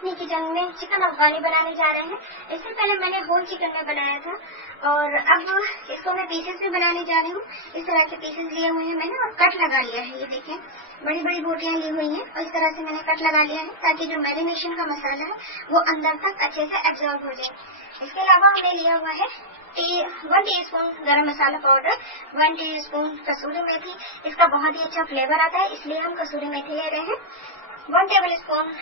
अपनी किचन में चिकन अफगानी बनाने जा रहे हैं। इससे पहले मैंने होल चिकन में बनाया था और अब इसको मैं पीसेस में बनाने जा रही हूँ। इस तरह के पीसेस लिए हुए हैं मैंने और कट लगा लिया है। ये देखें, बड़ी बड़ी बोटियां ली हुई हैं और इस तरह से मैंने कट लगा लिया है ताकि जो मैरिनेशन का मसाला है वो अंदर तक अच्छे से एब्जॉर्ब हो जाए। इसके अलावा हमने लिया हुआ है 1 टीस्पून गरम मसाला पाउडर, 1 टीस्पून कसूरी मेथी। इसका बहुत ही अच्छा फ्लेवर आता है, इसलिए हम कसूरी मेथी ले रहे हैं। 1 table spoon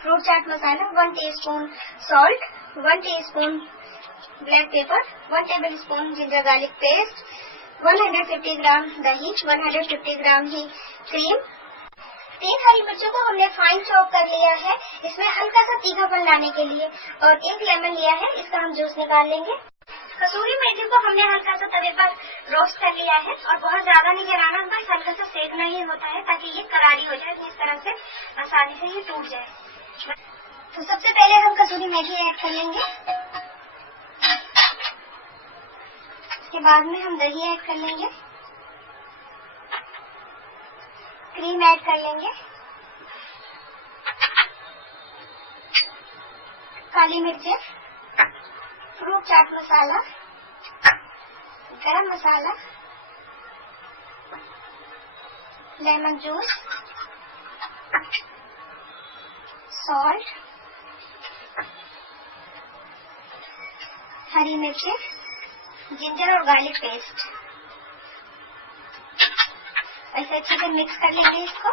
fruit chaat masala, 1 teaspoon salt, 1 teaspoon black pepper, 1 table spoon ginger garlic paste, 150 ग्राम दही, 150 ग्राम ही क्रीम। 3 हरी मिर्चों को हमने फाइन चॉप कर लिया है इसमें हल्का सा तीखापन लाने के लिए, और 1 लेमन लिया है, इसका हम जूस निकाल लेंगे। कसूरी मेथी को हमने हल्का सा तवे पर रोस्ट कर लिया है और बहुत ज्यादा नहीं जलाना, बस हल्का सा सेकना ही होता है ताकि ये करारी हो जाए, इस तरह से आसानी से ये टूट जाए। तो सबसे पहले हम कसूरी मेथी ऐड कर लेंगे, इसके बाद में हम दही ऐड कर लेंगे, क्रीम ऐड कर लेंगे, काली मिर्चें, फ्रूट चाट मसाला, गरम मसाला, लेमन जूस, सॉल्ट, हरी मिर्चें, जिंजर और गार्लिक पेस्ट। ऐसे अच्छे से मिक्स कर लेंगे इसको।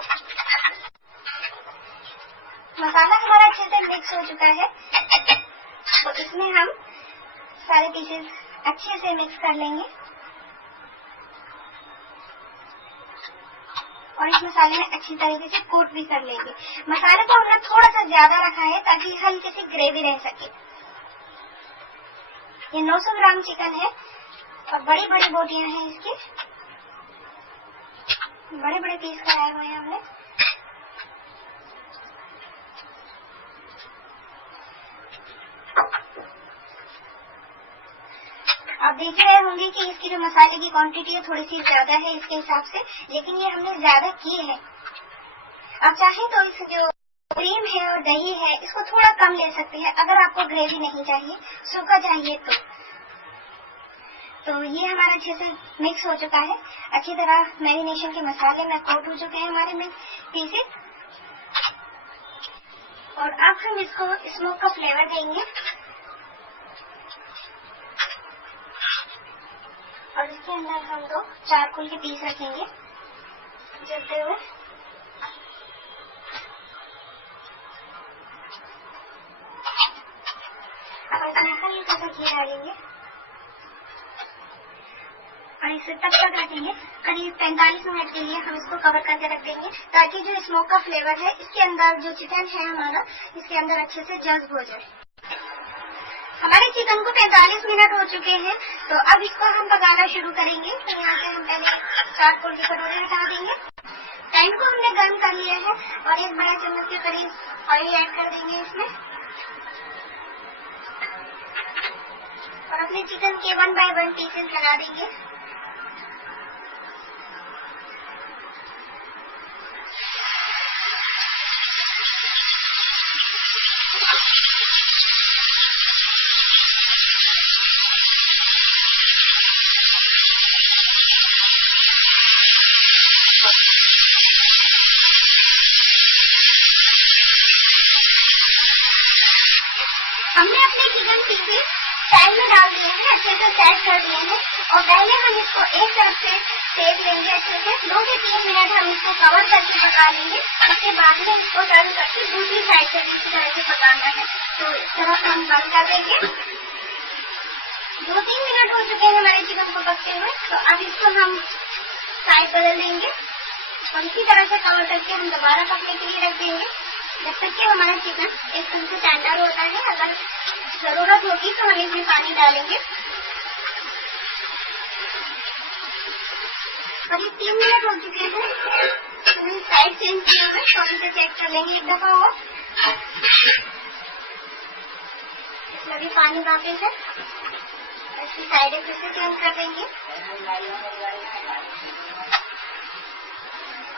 मसाला हमारा अच्छे से मिक्स हो चुका है, तो इसमें हम सारे पीसेस अच्छे से मिक्स कर लेंगे और इस मसाले में अच्छी तरीके से कोट भी कर लेंगे। मसाले को हमने थोड़ा सा ज्यादा रखा है ताकि हल्की सी ग्रेवी रह सके। ये 900 ग्राम चिकन है और बड़ी बड़ी बोटियां हैं इसकी, बड़े बड़े पीस कराए हुए हैं हमने। आप देख रहे होंगे कि इसकी जो मसाले की क्वांटिटी है थोड़ी सी ज्यादा है इसके हिसाब से, लेकिन ये हमने ज्यादा की है। आप चाहें तो इस जो क्रीम है और दही है इसको थोड़ा कम ले सकते हैं अगर आपको ग्रेवी नहीं चाहिए, सूखा चाहिए तो ये हमारा अच्छे से मिक्स हो चुका है। अच्छी तरह मैरिनेशन के मसाले में कोट हो चुके हैं हमारे में पीसेस, और अब हम इसको स्मोक का फ्लेवर देंगे और इसके अंदर हम 2 चारकोल के पीस रखेंगे जलते हुए। अब इसमें हल्का सा घी डालेंगे और इसे तब तक रखेंगे, करीब 45 मिनट के लिए हम इसको कवर करके रख देंगे ताकि जो स्मोक का फ्लेवर है इसके अंदर जो चिकन है हमारा इसके अंदर अच्छे से जज्ब हो जाए। हमारे चिकन को 45 मिनट हो चुके हैं, तो अब इसको हम पकाना शुरू करेंगे। तो यहाँ से हम पहले चारकोल की कटोरी हटा देंगे। पैन को हमने गर्म कर लिया है और 1 बड़ा चम्मच के करीब ऑयल ऐड कर देंगे इसमें और अपने चिकन के 1 बाय 1 पीसेस लगा देंगे। हमने अपने चिकन पीसेस पैन में डाल दिए हैं, अच्छे से सेट कर दिए हैं और पहले हम इसको एक तरफ से सेक लेंगे अच्छे से। 2 से 3 मिनट हम इसको कवर करके पका लेंगे, उसके बाद में इसको टर्न करके दूसरी साइड से इस तरह से पकाना है। तो इस तरह हम बंद कर देंगे। 2-3 मिनट हो चुके हैं हमारे चिकन को पकते हुए, तो अब इसको हम साइड बदल देंगे और इसी तरह से कवर करके हम दोबारा पकने के लिए रख देंगे जब तक कि हमारा चिकन एकदम से टेंडर होता है। अगर जरूरत होगी तो हम इसमें पानी डालेंगे। करीब 3 मिनट हो चुके हैं, हमने साइड चेंज किया हुआ, तो इसे चेक कर लेंगे एक दफा और। इसमें भी पानी वापिस है, इसकी साइड फिर से चेंज कर देंगे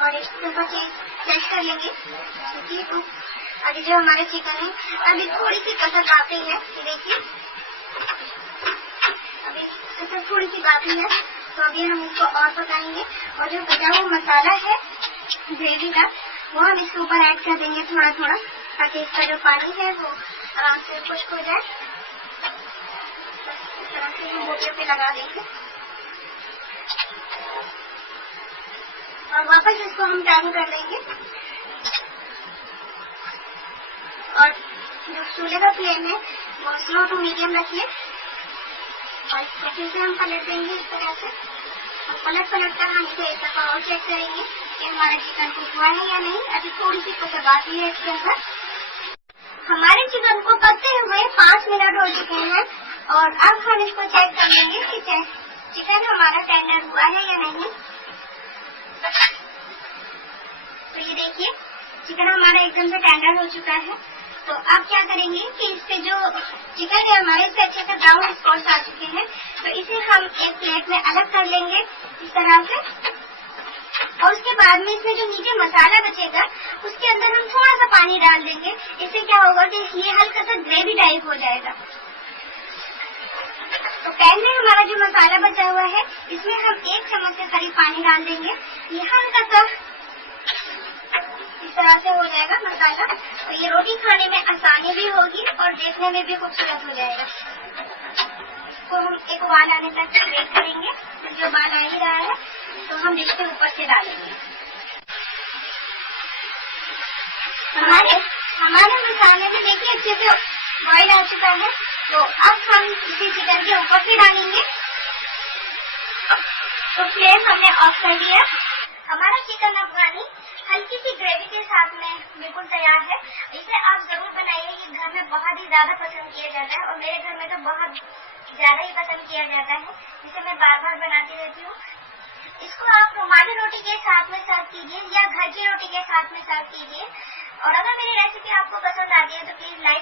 और एक दफा चेक कर लेंगे। अभी जो हमारे चिकन है अभी थोड़ी सी कसर बाकी है, देखिए अभी कसर थोड़ी सी बाकी है, तो अभी हम इसको और पकाएंगे। और जो बचा हुआ मसाला है ग्रेवी का वो हम इसके ऊपर ऐड कर देंगे थोड़ा थोड़ा, ताकि इसका जो पानी है वो आराम से खुश्क हो जाए। इस तरह से हम बोटियों पे लगा देंगे और वापस इसको हम चालू कर देंगे। और जो चूल्हे का फ्लेम है वो स्लो टू मीडियम रखिए और इसको फिर से हम पलट देंगे। इस तरह से हम पलट कर हम इसे एक दफा और चेक करेंगे कि हमारा चिकन कुक हुआ है या नहीं। अभी थोड़ी सी कसर बाकी है इसके अंदर। हमारे चिकन को पकते हुए 5 मिनट हो चुके हैं और अब हम इसको चेक कर लेंगे कि चिकन हमारा टेंडर हुआ है या नहीं। तो ये देखिए चिकन हमारा एकदम से टेंडर हो चुका है। तो अब क्या करेंगे कि इससे जो चिकन है हमारे से अच्छे से ब्राउन स्पॉट्स आ चुके हैं, तो इसे हम एक प्लेट में अलग कर लेंगे इस तरह से। और उसके बाद में इसमें जो नीचे मसाला बचेगा उसके अंदर हम थोड़ा सा पानी डाल देंगे। इससे क्या होगा कि ये हल्का सा ग्रेवी टाइप हो जाएगा। तो पैन में हमारा जो मसाला बचा हुआ है इसमें हम 1 चम्मच से करीब पानी डाल देंगे। ये हल्का सा इस तरह से हो जाएगा मसाला, तो ये रोटी खाने में आसानी भी होगी और देखने में भी खूबसूरत हो जाएगा। तो हम एक उबाल आने तक वेट करेंगे। जो उबाल आ ही रहा है तो हम डिश के ऊपर से डालेंगे। हमारे मसाले में देखिए अच्छे से बॉइल आ चुका है। तो अब हम इसी चिकन के ऊपर से डालेंगे। तो फ्लेम हमने ऑफ कर दिया। हमारा चिकन अफगानी हल्की सी ग्रेवी के साथ में बिल्कुल तैयार है। इसे आप जरूर बनाइए, ये घर में बहुत ही ज्यादा पसंद किया जाता है और मेरे घर में तो बहुत ज्यादा ही पसंद किया जाता है, जिसे मैं बार बार बनाती रहती हूँ। इसको आप रुमाली रोटी के साथ में सर्व कीजिए या घर की रोटी के साथ में सर्व कीजिए। और अगर मेरी रेसिपी आपको पसंद आती है तो प्लीज लाइक